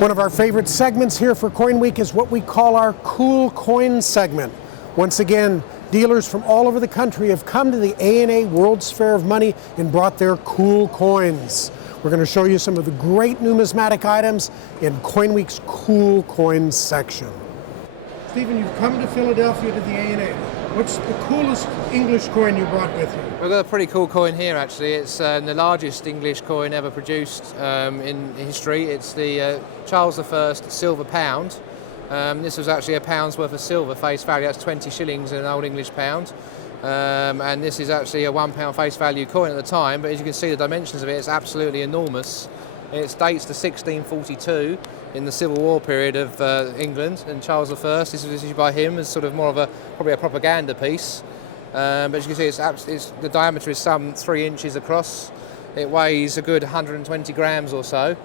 One of our favorite segments here for Coinweek is what we call our Cool Coin segment. Once again, dealers from all over the country have come to the ANA World's Fair of Money and brought their cool coins. We're going to show you some of the great numismatic items in Coinweek's Cool Coins section. Stephen, you've come to Philadelphia to the ANA. What's the coolest English coin you brought with you? We've got a pretty cool coin here actually. It's the largest English coin ever produced in history. It's the Charles I silver pound. This was actually a pound's worth of silver face value. That's 20 shillings in an old English pound. And this is actually a £1 face value coin at the time, but as you can see the dimensions of it, it's absolutely enormous. It dates to 1642 in the Civil War period of England, and Charles I, this was issued by him as sort of more of probably a propaganda piece. But as you can see, the diameter is some 3 inches across. It weighs a good 120 grams or so.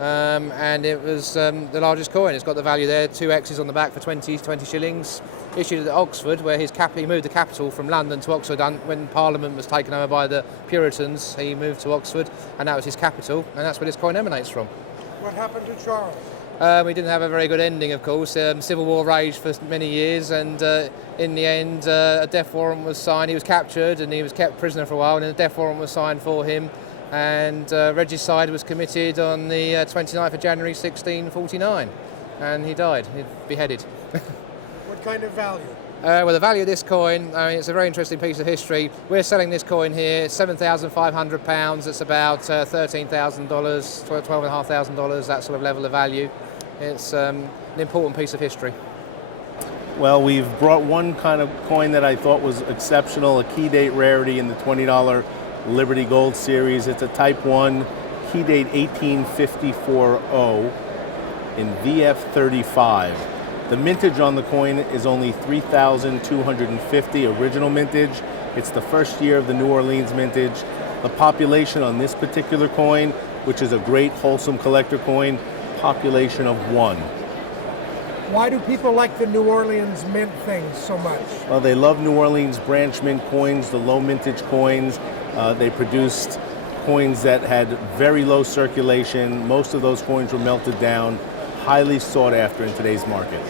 And it was the largest coin. It's got the value there, 2 X's on the back for 20 shillings. Issued at Oxford, where he moved the capital from London to Oxford when Parliament was taken over by the Puritans. He moved to Oxford, and that was his capital, and that's where this coin emanates from. What happened to Charles? We didn't have a very good ending, of course. Civil War raged for many years, and in the end, a death warrant was signed. He was captured, and he was kept prisoner for a while, and a death warrant was signed for him. And regicide was committed on the 29th of January 1649, and he died, beheaded. What kind of value? Well, the value of this coin, I mean, it's a very interesting piece of history. We're selling this coin here, £7,500. It's about $13,000, $12,500, that sort of level of value. It's an important piece of history. Well, we've brought one kind of coin that I thought was exceptional, a key date rarity in the $20 Liberty Gold series. It's a Type 1, key date 18540 in VF35. The mintage on the coin is only 3,250 original mintage. It's the first year of the New Orleans mintage. The population on this particular coin, which is a great wholesome collector coin, population of 1. Why do people like the New Orleans mint things so much? Well, they love New Orleans branch mint coins, the low mintage coins. They produced coins that had very low circulation. Most of those coins were melted down, highly sought after in today's market.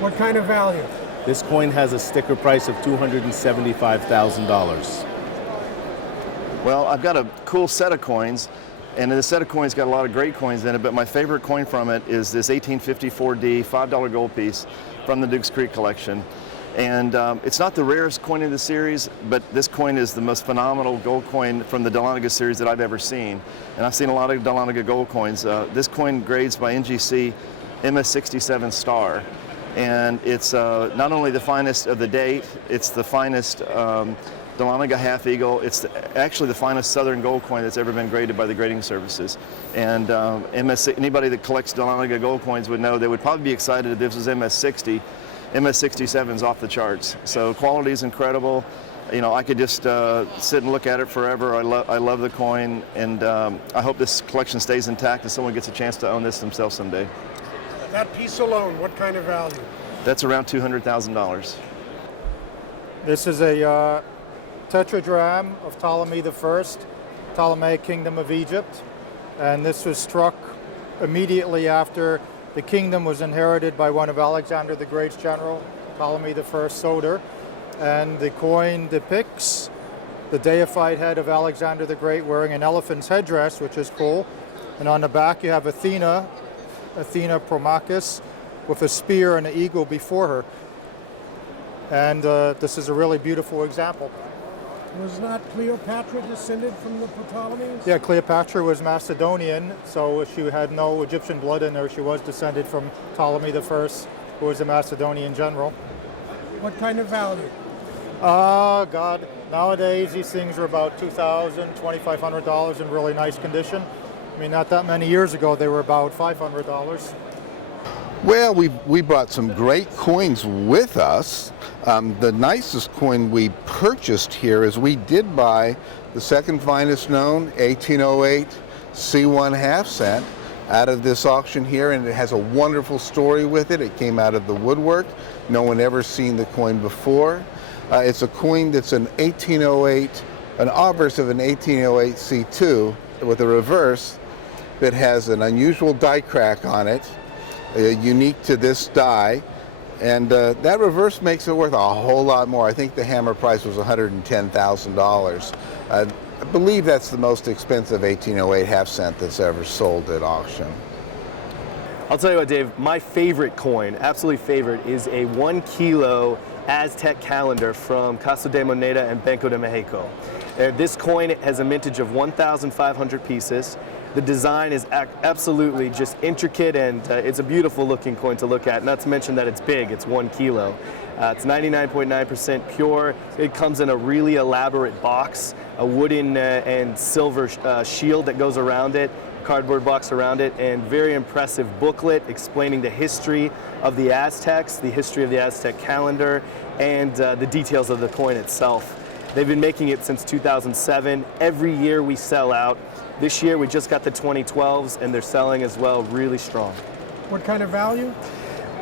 What kind of value? This coin has a sticker price of $275,000. Well, I've got a cool set of coins, and this set of coins got a lot of great coins in it, but my favorite coin from it is this 1854D $5 gold piece from the Dukes Creek collection. And it's not the rarest coin in the series, but this coin is the most phenomenal gold coin from the Dahlonega series that I've ever seen. And I've seen a lot of Dahlonega gold coins. This coin grades by NGC MS67 star. And it's not only the finest of the date, it's the finest Dahlonega half eagle. It's actually the finest Southern gold coin that's ever been graded by the grading services. And anybody that collects Dahlonega gold coins would know they would probably be excited if this was MS60. MS67's off the charts. So quality is incredible. You know, I could just sit and look at it forever. I love the coin, and I hope this collection stays intact and someone gets a chance to own this themselves someday. That piece alone, what kind of value? That's around $200,000. This is a tetradrahm of Ptolemy I, Ptolemaic Kingdom of Egypt, and this was struck immediately after the kingdom was inherited by one of Alexander the Great's general, Ptolemy I Soter, and the coin depicts the deified head of Alexander the Great wearing an elephant's headdress, which is cool, and on the back you have Athena Promachus, with a spear and an eagle before her. And this is a really beautiful example. Was not Cleopatra descended from the Ptolemies? Yeah, Cleopatra was Macedonian, so she had no Egyptian blood in her. She was descended from Ptolemy I, who was a Macedonian general. What kind of value? God, nowadays these things are about $2,000, $2,500 in really nice condition. I mean, not that many years ago they were about $500. Well, we brought some great coins with us. The nicest coin we purchased here is we did buy the second finest known 1808 C1 half cent out of this auction here, and it has a wonderful story with it. It came out of the woodwork. No one ever seen the coin before. It's a coin that's an 1808, an obverse of an 1808 C2 with a reverse. bit has an unusual die crack on it, unique to this die. And that reverse makes it worth a whole lot more. I think the hammer price was $110,000. I believe that's the most expensive 1808 half cent that's ever sold at auction. I'll tell you what, Dave, my favorite coin, absolutely favorite, is a 1 kilo Aztec calendar from Casa de Moneda and Banco de Mexico. This coin has a mintage of 1,500 pieces. The design is absolutely just intricate, and it's a beautiful looking coin to look at. Not to mention that it's big, it's 1 kilo. It's 99.9% pure. It comes in a really elaborate box, a wooden and silver shield that goes around it, cardboard box around it, and very impressive booklet explaining the history of the Aztecs, the history of the Aztec calendar, and the details of the coin itself. They've been making it since 2007. Every year we sell out. This year we just got the 2012s, and they're selling as well really strong. What kind of value?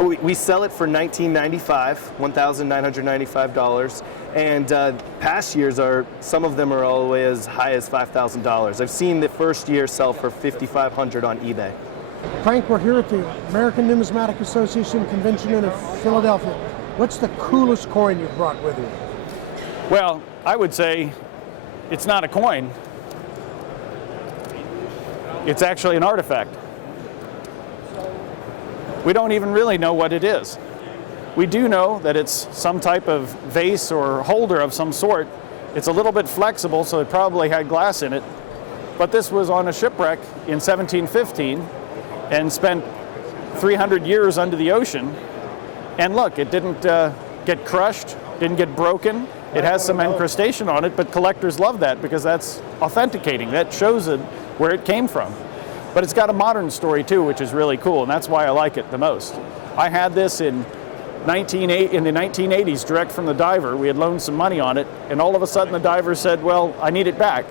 We sell it for $1,995, $1,995, and past years some of them are all the way as high as $5,000. I've seen the first year sell for $5,500 on eBay. Frank, we're here at the American Numismatic Association convention in Philadelphia. What's the coolest coin you've brought with you? Well, I would say it's not a coin. It's actually an artifact. We don't even really know what it is. We do know that it's some type of vase or holder of some sort. It's a little bit flexible, so it probably had glass in it. But this was on a shipwreck in 1715 and spent 300 years under the ocean. And look, it didn't get crushed, didn't get broken. It has some incrustation on it, but collectors love that because that's authenticating. That shows it where it came from. But it's got a modern story too, which is really cool, and that's why I like it the most. I had this in the 1980s, direct from the diver. We had loaned some money on it, and all of a sudden the diver said, well, I need it back.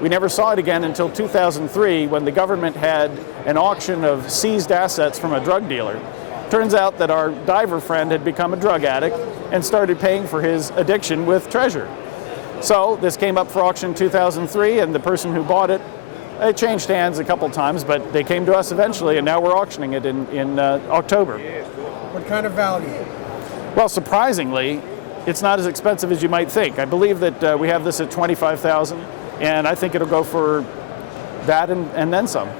We never saw it again until 2003 when the government had an auction of seized assets from a drug dealer. Turns out that our diver friend had become a drug addict and started paying for his addiction with treasure. So this came up for auction in 2003, and the person who bought it, it changed hands a couple times, but they came to us eventually, and now we're auctioning it in October. What kind of value? Well, surprisingly, it's not as expensive as you might think. I believe that we have this at $25,000, and I think it'll go for that and then some.